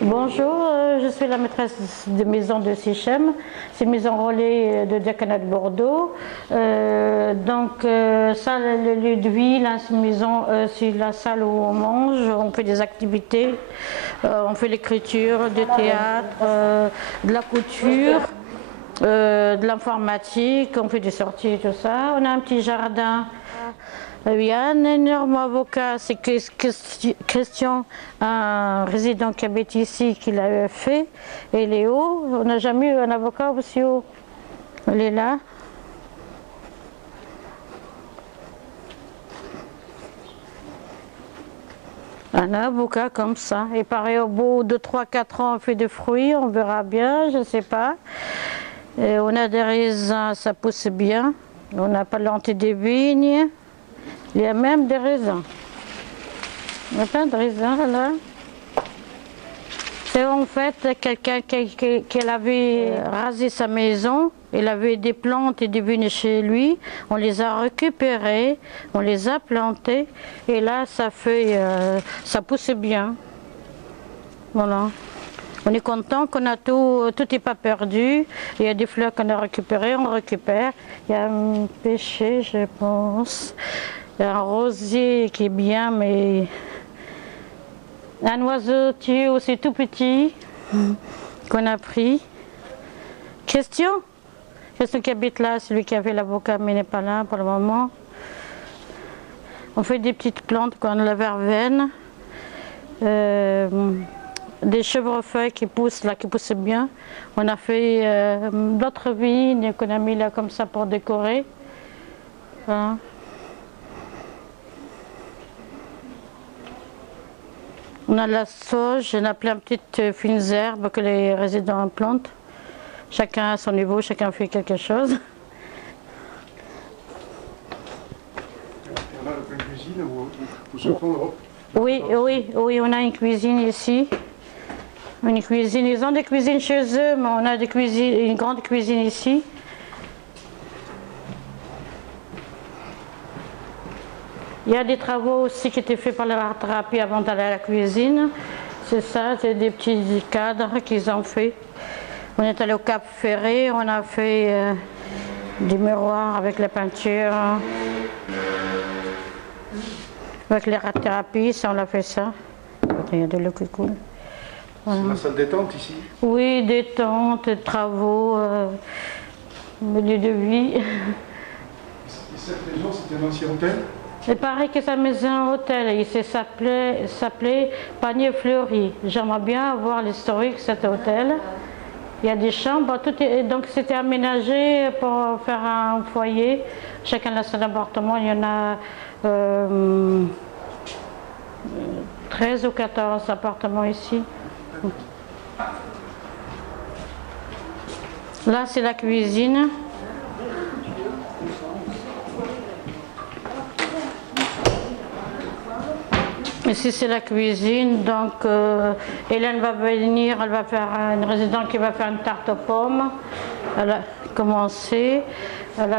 Bonjour, je suis la maîtresse de maison de Sichem. C'est une maison relais de diaconat de Bordeaux. Ça, le lieu de vie, là, c'est une maison, c'est la salle où on mange, on fait des activités, on fait l'écriture, du théâtre, de la couture, de l'informatique, on fait des sorties et tout ça. On a un petit jardin. Il y a un énorme avocat, c'est Christian, un résident qui habite ici, qui l'a fait. Et il est haut. On n'a jamais eu un avocat aussi haut. Il est là. Un avocat comme ça. Et pareil, au bout de 3-4 ans, on fait des fruits, on verra bien, je ne sais pas. Et on a des raisins, ça pousse bien. On n'a pas planté des vignes. Il y a même des raisins. Il y a plein de raisins là. C'est en fait quelqu'un qui avait rasé sa maison. Il avait des plantes et des vignes chez lui. On les a récupérées, on les a plantées. Et là, ça pousse bien. Voilà. On est content qu'on a tout n'est pas perdu. Il y a des fleurs qu'on a récupérées, on récupère. Il y a un pêcher, je pense. Il y a un rosier qui est bien, mais un oiseautier aussi tout petit qu'on a pris. Question qui habite là, celui qui avait l'avocat, mais n'est pas là pour le moment. On fait des petites plantes comme la verveine, des chevrefeuilles qui poussent là, qui poussent bien. On a fait d'autres vignes qu'on a mis là comme ça pour décorer. Voilà. On a la sauge, on a plein de petites fines herbes que les résidents plantent. Chacun à son niveau, chacun fait quelque chose. On a une cuisine où se font... Oui, on a une cuisine ici. Une cuisine, ils ont des cuisines chez eux, mais on a une grande cuisine ici. Il y a des travaux aussi qui étaient faits par l'art-thérapie avant d'aller à la cuisine. C'est ça, c'est des petits cadres qu'ils ont fait. On est allé au Cap Ferré, on a fait des miroirs avec la peinture. Avec l'art-thérapie, ça, on a fait ça. Il y a de l'eau qui coule. Voilà. C'est la salle détente ici? Oui, détente, travaux, milieu de vie. Et cette maison, c'était un ancien hôtel? Il paraît que sa maison hôtel, il s'appelait Panier Fleuri. J'aimerais bien voir l'historique de cet hôtel. Il y a des chambres, donc c'était aménagé pour faire un foyer. Chacun a son appartement, il y en a 13 ou 14 appartements ici. Là, c'est la cuisine. Ici c'est la cuisine, donc Hélène va venir, elle va faire une résidente qui va faire une tarte aux pommes. Elle a commencé, elle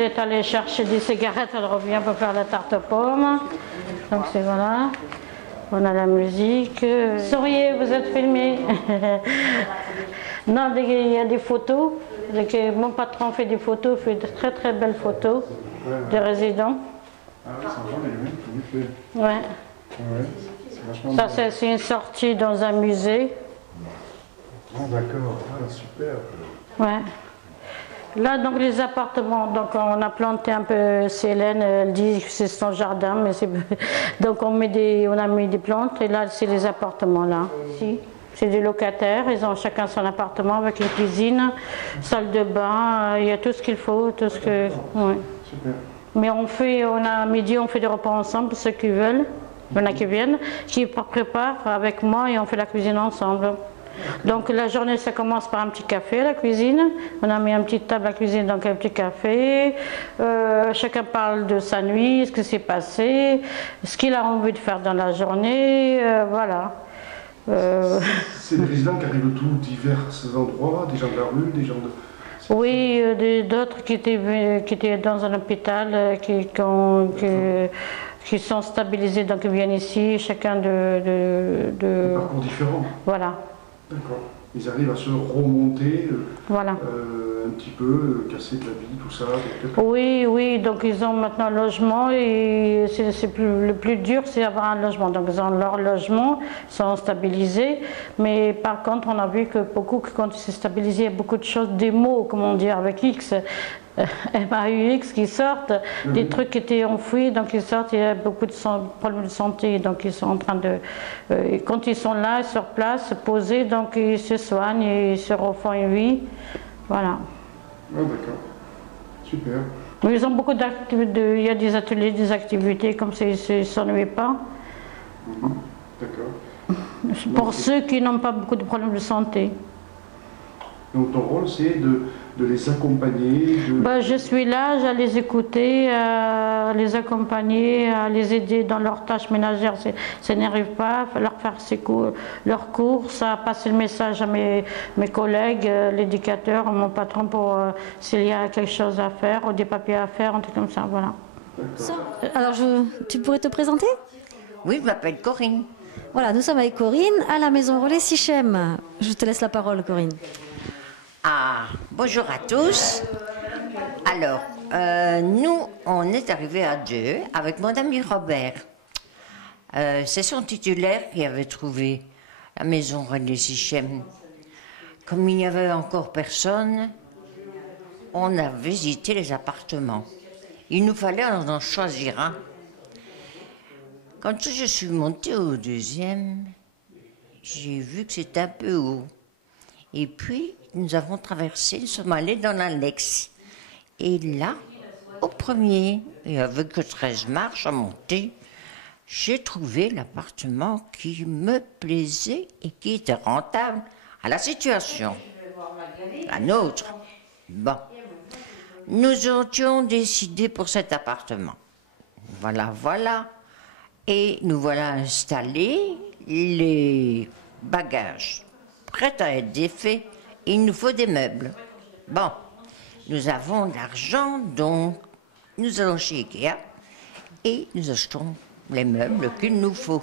est allée chercher des cigarettes, elle revient pour faire la tarte aux pommes. Donc c'est voilà, on a la musique. Souriez, vous êtes filmé. Non, il y a des photos, mon patron fait des photos, fait de très très belles photos des résidents. Ah oui, c'est un genre d'élément qui est Ouais. Ouais, c'est vachement Ça, bien. c'est une sortie dans un musée. Ah d'accord, ah, super. Ouais. Là, donc les appartements, donc on a planté un peu, c'est Hélène, elle dit que c'est son jardin, mais c'est... Donc on a mis des plantes, et là, c'est les appartements, là. Si. C'est des locataires, ils ont chacun son appartement avec une cuisine, salle de bain, il y a tout ce qu'il faut, tout ce que... Ouais. Super. Mais à midi, on fait des repas ensemble, ceux qui veulent. Il y en a qui viennent, qui préparent avec moi et on fait la cuisine ensemble. Donc la journée, ça commence par un petit café à la cuisine. On a mis une petite table à la cuisine, donc un petit café. Chacun parle de sa nuit, ce qui s'est passé, ce qu'il a envie de faire dans la journée, voilà. C'est des résidents qui arrivent de tous divers endroits, des gens de la rue, des gens de... Oui, d'autres qui étaient dans un hôpital, qui sont stabilisés, donc ils viennent ici, chacun de... Des parcours différents. Voilà. D'accord. Ils arrivent à se remonter, Voilà. un petit peu, casser de la vie, tout ça. Oui, oui, donc ils ont maintenant un logement et le plus dur, c'est avoir un logement. Donc ils ont leur logement, ils sont stabilisés, mais par contre, on a vu que beaucoup, quand ils s'est stabilisé, il y a beaucoup de choses, des mots, comment dire, avec X, MAUX qui sortent, des trucs qui étaient enfouis, donc ils sortent, il y a beaucoup de problèmes de santé, donc ils sont en train de... quand ils sont là, sur place, posés, donc ils se soignent et ils se refont une vie, voilà. Ah d'accord, super. Mais ils ont beaucoup d'activités, il y a des ateliers, des activités, comme ça ils ne s'ennuient pas. D'accord. Pour ceux qui n'ont pas beaucoup de problèmes de santé. Donc ton rôle, c'est de les accompagner Je suis là, je les écouter, les accompagner, les aider dans leurs tâches ménagères, ça n'arrive pas, leur faire leurs courses, à passer le message à mes collègues, l'éducateur, mon patron, pour s'il y a quelque chose à faire, ou des papiers à faire, un truc comme ça, voilà. Alors, tu pourrais te présenter? Oui, je m'appelle Corinne. Voilà, nous sommes avec Corinne à la Maison Relais Sichem. Je te laisse la parole, Corinne. Ah, bonjour à tous. Alors, nous, on est arrivés à deux avec mon ami Robert. C'est son titulaire qui avait trouvé la Maison Relais Sichem. Comme il n'y avait encore personne, on a visité les appartements. Il nous fallait en choisir un. Quand je suis montée au deuxième, j'ai vu que c'était un peu haut. Et puis, nous avons traversé, nous sommes allés dans l'annexe. Et là, au premier, et avec 13 marches à monter, j'ai trouvé l'appartement qui me plaisait et qui était rentable à la situation. La nôtre. Bon. Nous étions décidés pour cet appartement. Voilà. Et nous voilà installés, les bagages prêts à être défaits, il nous faut des meubles. Bon, nous avons de l'argent, donc nous allons chez Ikea et nous achetons les meubles qu'il nous faut.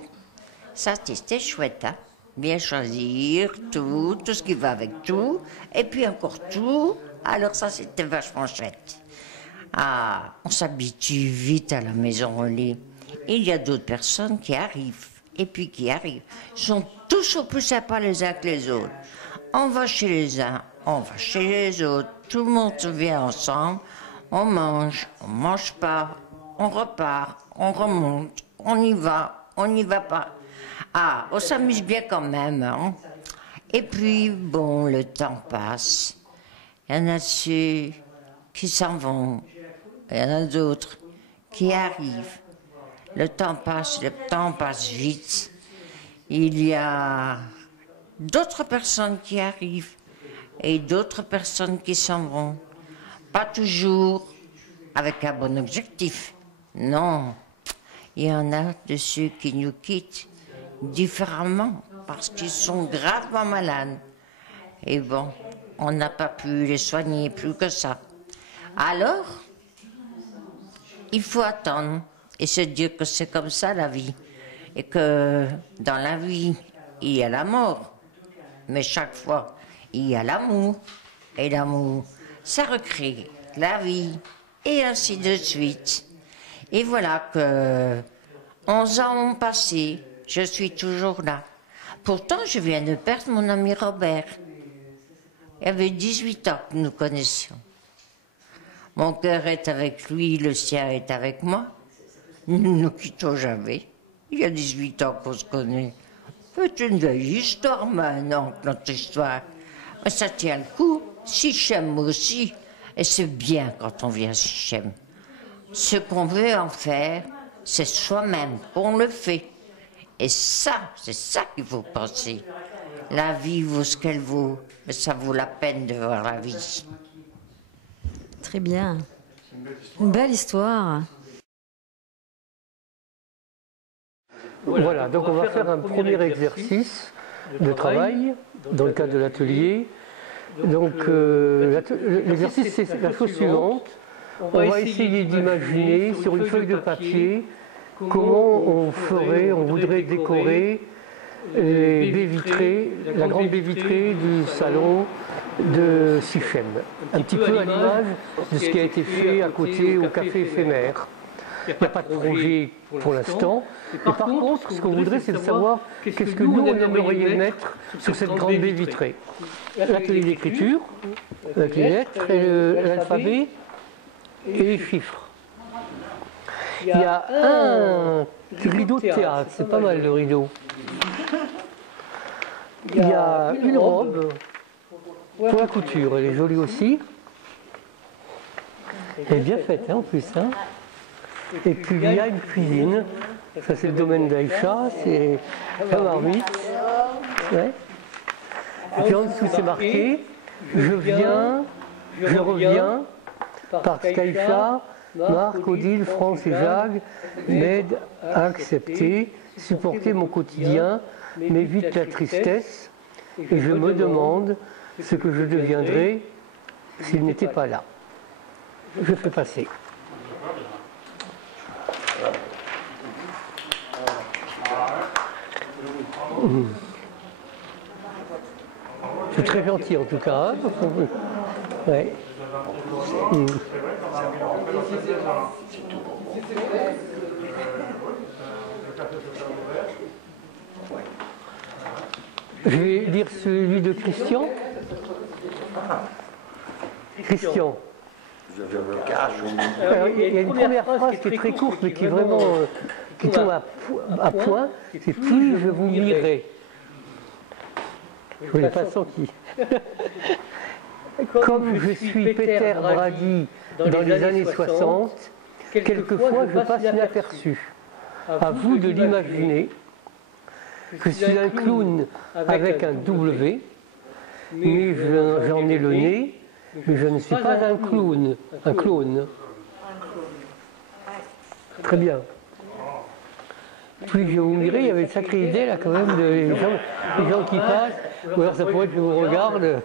Ça, c'était chouette, hein? Bien choisir tout ce qui va avec tout, et puis encore tout. Alors ça, c'était vachement chouette. Ah, on s'habitue vite à la Maison Relais. Il y a d'autres personnes qui arrivent, et puis qui arrivent. Ils sont tous au plus sympas les uns que les autres. On va chez les uns, on va chez les autres. Tout le monde vient ensemble. On mange pas, on repart, on remonte, on y va, on n'y va pas. Ah, on s'amuse bien quand même, hein? Et puis, bon, le temps passe. Il y en a ceux qui s'en vont. Il y en a d'autres qui arrivent. Le temps passe vite. Il y a d'autres personnes qui arrivent et d'autres personnes qui s'en vont. Pas toujours avec un bon objectif. Non, il y en a de ceux qui nous quittent différemment parce qu'ils sont gravement malades. Et bon, on n'a pas pu les soigner plus que ça. Alors, il faut attendre et se dire que c'est comme ça la vie. Et que dans la vie, il y a la mort. Mais chaque fois, il y a l'amour. Et l'amour, ça recrée la vie. Et ainsi de suite. Et voilà que 11 ans ont passé. Je suis toujours là. Pourtant, je viens de perdre mon ami Robert. Il y avait 18 ans que nous connaissions. Mon cœur est avec lui, le sien est avec moi. Nous ne nous quittons jamais. Il y a 18 ans qu'on se connaît. C'est une vieille histoire maintenant, notre histoire. Mais ça tient le coup. Sichem aussi. Et c'est bien quand on vient à Sichem. Ce qu'on veut en faire, c'est soi-même qu'on le fait. Et ça, c'est ça qu'il faut penser. La vie vaut ce qu'elle vaut, mais ça vaut la peine de voir la vie. Très bien. Une belle histoire. Voilà, donc on va faire un premier exercice de travail dans le cadre de l'atelier. Donc l'exercice, c'est la chose suivante. On va essayer d'imaginer sur une feuille de papier comment on voudrait décorer les baies vitrées, la grande baie vitrée du salon de Sichem. Un petit peu à l'image de ce qui a été fait à côté au café éphémère. Il n'y a pas de projet pour l'instant. Mais par contre, ce qu'on voudrait, c'est de savoir qu'est-ce que nous, on aimerait mettre sur cette grande baie vitrée. L'atelier d'écriture, avec les lettres, et l'alphabet et les chiffres. Il y a un rideau de théâtre, c'est pas mal le rideau. Il y a une robe pour la couture, elle est jolie aussi. Elle est bien faite hein, en plus. Hein. Et puis il y a une cuisine, ça c'est le domaine d'Aïcha, c'est la marmite. Ouais. Et puis en dessous c'est marqué, je viens, je reviens, parce qu'Aïcha, Marc, Odile, France et Jacques m'aident à accepter, supporter mon quotidien, m'évite la tristesse, et je me demande ce que je deviendrais s'il n'était pas là. Je fais passer. C'est très gentil en tout cas. Hein. Ouais. Je vais lire celui de Christian. Christian. Alors, il y a une première phrase qui est très courte, mais qui est vraiment qui tombe à point. C'est plus je vous mirerai. Je n'ai pas senti. Comme je suis Peter Brady dans les années 60, quelquefois je passe inaperçu. À vous de l'imaginer. Je suis un clown avec un W, mais j'en ai le nez, mais je ne suis pas un clown, un clone. Très bien. Puis je vous dirais, il y avait une sacrée idée là quand même des gens qui passent, ou alors ça pourrait être que je vous regarde.